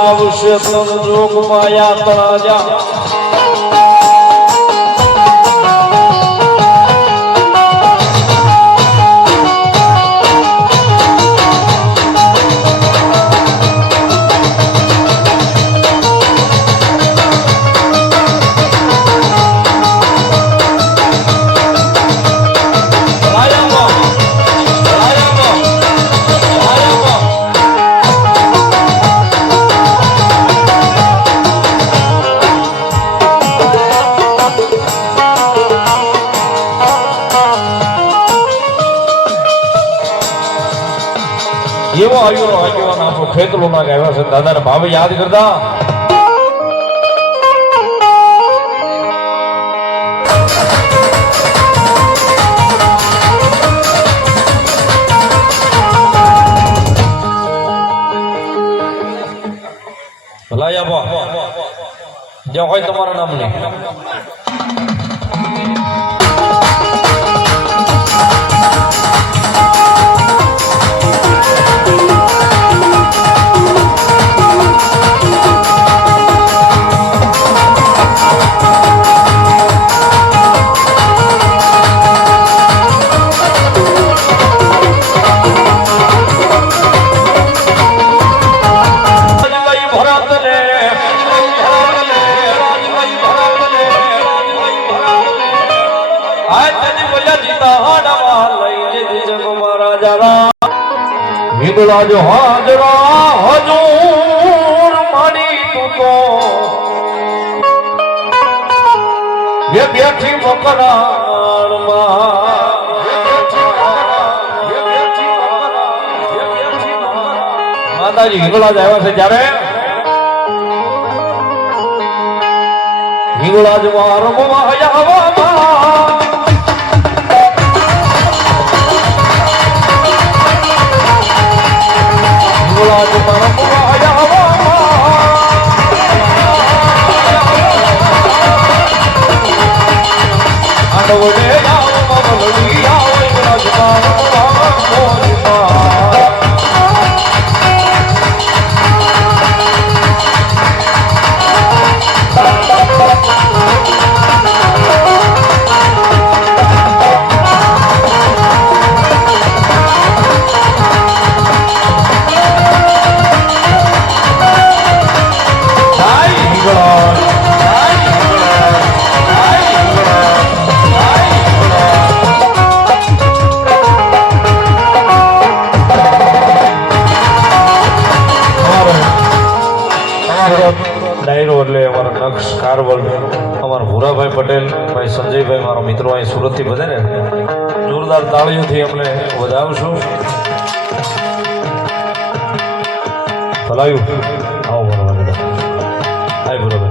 આવશે તન જોગ માયા તળાજા એવો આવ્યો આગેવાન આપણો ખેતલો ના ગાવ્યા છે દાદાને ભાવે યાદ કરતા ભલાયા બા જે હોય તમારા નામ નહીં હિંગળા જો હાજરા હજૂર મારી તું તો એ બેઠી માતાજી હિંગળા જ આવ્યા છે જયારે હિંગળા જ રમવા હયાવામાં અમારા ભૂરાભાઈ પટેલ ભાઈ સંજયભાઈ મારો મિત્રો અહીં સુરતથી બધે ને જોરદાર તાળીઓથી અમને વધાવશું ભલાયું આવો બરોબર હાય બરોબર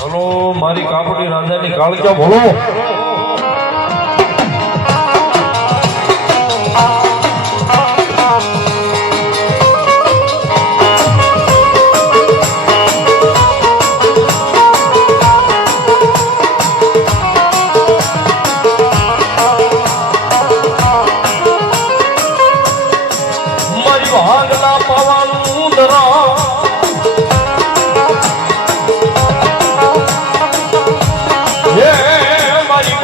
હલો મારી કાપડી રાંધાની કાળજા બોલો મારી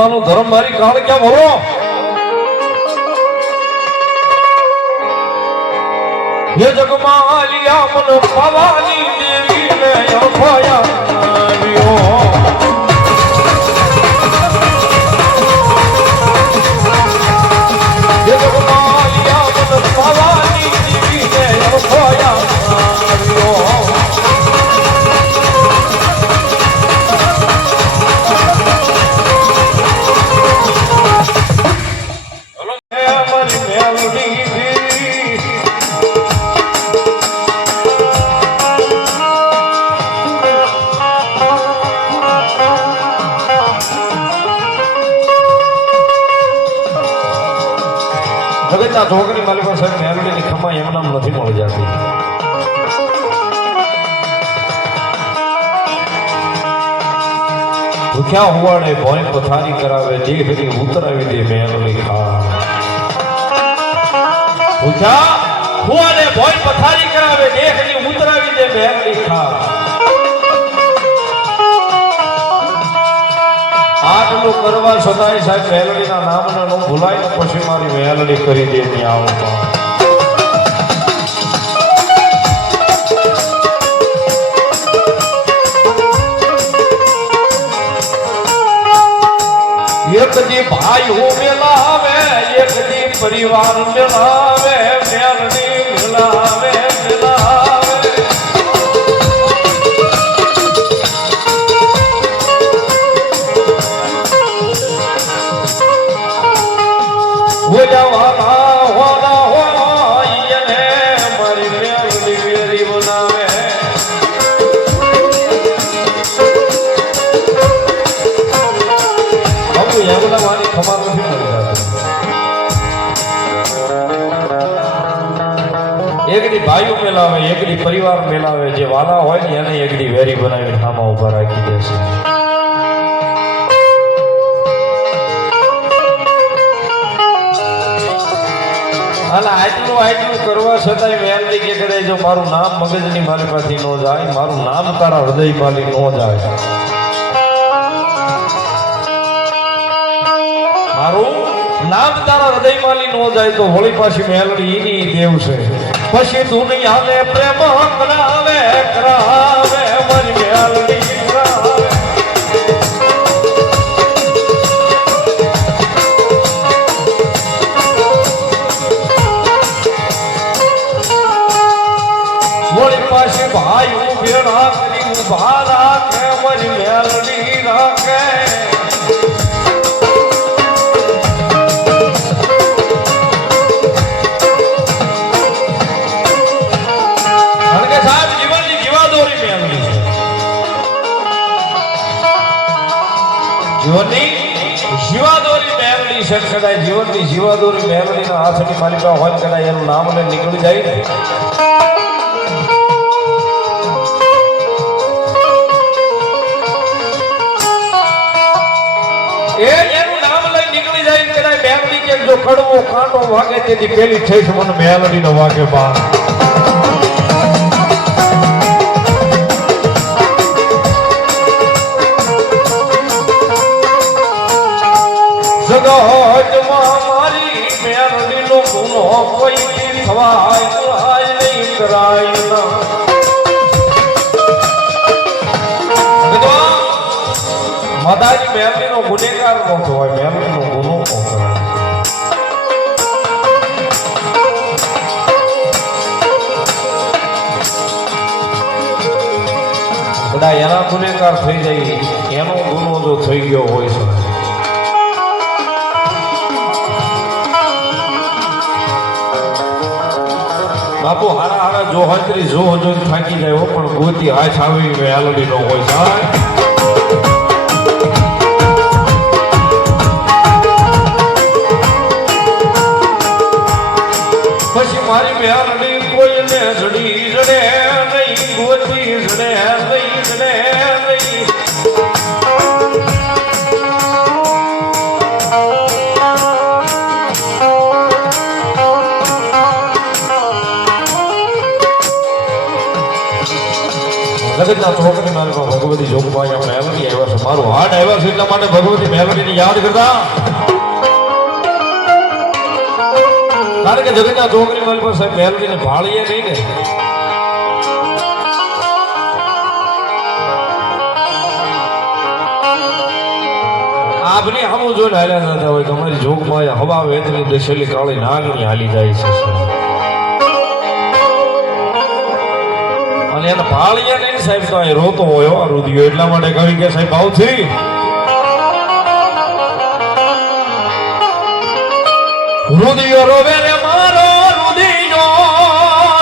ધૂળાનું ધર્મ મારી કાળ ક્યાં ભરો ये जगमालिया मन पवानी देवी ने अभया ये जगमालिया मन पवानी देवी ने अभया જગતના ઢોકરી માલી પાસે મેલડીની ખમા એમનામ નથી મળી જતી. ભૂખ્યા હોવાડે ભોય પથારી કરાવે જે ઘડી ઉતરાવી દે મેલડી ખા. ભૂખ્યા હોવાડે ભોય પથારી કરાવે જે ઘડી ઉતરાવી દે મેલડી ખા. આટલું કરવા છતાંય સાહેબ મેલડીના નામને નો ભૂલાય ને પછી મારી મેલડી કરી દે ત્યાં આવું. એક દી ભાઈ હું મેલાવે એક દી પરિવાર મેલાવે મેલડી મેલાવે મેલાવે જવાના હોના હોય ને મારી મેલડી વેરી બનાવે. બાબુ એમના મારી ખબર નથી મળી જતી. એકડી ભાઈઓ મેલાવે એકડી પરિવાર મેલાવે જે વાલા હોય ને એને એકડી વેરી બનાવી ઠામા ઉભા રાખી દેશે. અને આટલું કરવા છતાંય મેલડી કે કરે જો મારું નામ મગજની મારી પાસે ન જાય મારું નામ તારા હૃદય માલી ન જાય મારું નામ તારા હૃદય માલી ન જાય તો વળી પાછી મેલડી એની દેવ છે. પછી દુનિયાને પ્રેમ કરાવે કરાવે મારી મેલડી કરાવે. પાછી ભાઈ હું ભેળા કરી ઉભા રાખે મારી મેલડી રાખે. કારણ કે સાહેબ જીવનની જીવાદોરી મેલડી છે. જીવનની જીવાદોરી મેલડી છે. કદાચ જીવનની જીવાદોરી મેલડીના હાથની માલિકા હોય કદાચ એનું નામ લઈને નીકળી જાય ને એનું નામ લઈ નીકળી જાય ને કદાચ મેલડી કે જો કડવો કાંટો વાગે તેથી પેલી ઠેસ મને મેલડી નો વાગે બા. જગતમાં મારી મેલડી નો ગુનો કોઈ થવાય નહીં કરાય ના. માતાજી મેલડી નો ગુનેગાર ન હોય મેલડી નો ગુનો ન કરાય. બધા એના ગુનેગાર થઈ જાય એનો ગુનો જો થઈ ગયો હોય છે બાપુ હારા હારા જો હજરી જો થાકી જાય પણ ગોતી હાથ આવી મેલડી નો હોય સાહેબ. પછી મારી મેલડી કોઈને જડી જડે નહીં ગોતી જડે નહીં જડે નહીં. જગતના ચોકની માલમાં ભગવતી જોગમાં મેલડી આવ્યા છે. મારું હાર્ટ આવ્યા છે એટલા માટે ભગવતી મેલડીને યાદ કરતા. કારણ કે જગતના ચોકની માલમાં સાહેબ મેલડીને ભાળીએ નહીં ને. આપની આમું જોઈને હાલ્યા જતા હોય તમારી જોગમાં હવા વેતની દેશેલી કાળી નાગણી હાલી જાય છે. અને એને ભાળીએ નહીં સાહેબ તો અહીં રોતો હોય આ રુધિયો એટલા માટે કવિ કે સાહેબ ભાવથી રુધિયો રોવે રે મારો રુધિયો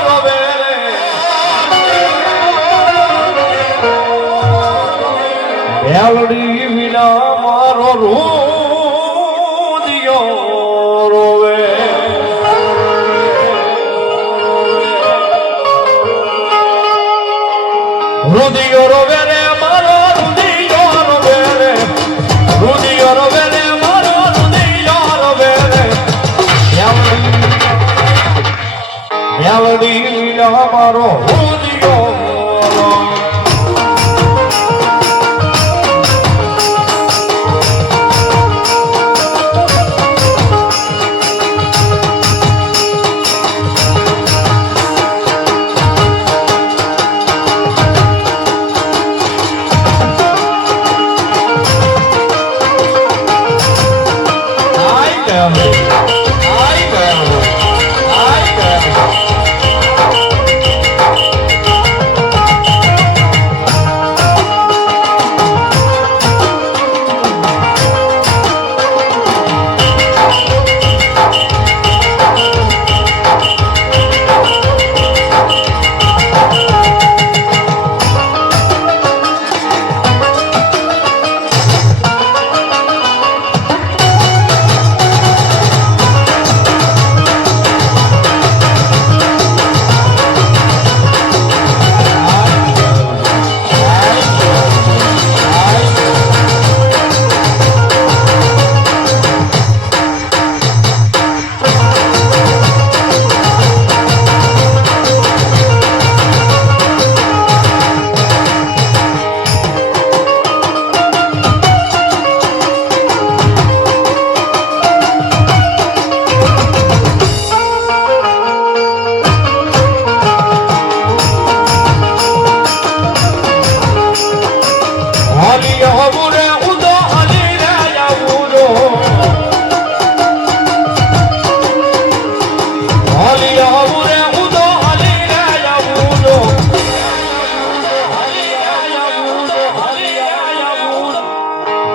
રોવે રે મેલડી વિના મારો રુધિયો રોવે રુધિયો રોવે રે મારો રુધિયો રોવે રે રુધિયો રોવે રે મારો રુધિયો રોવે રે મેલડી વિના મારો રુધિયો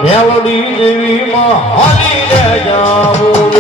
મેલડી દેવી માં હાલી રે જાવું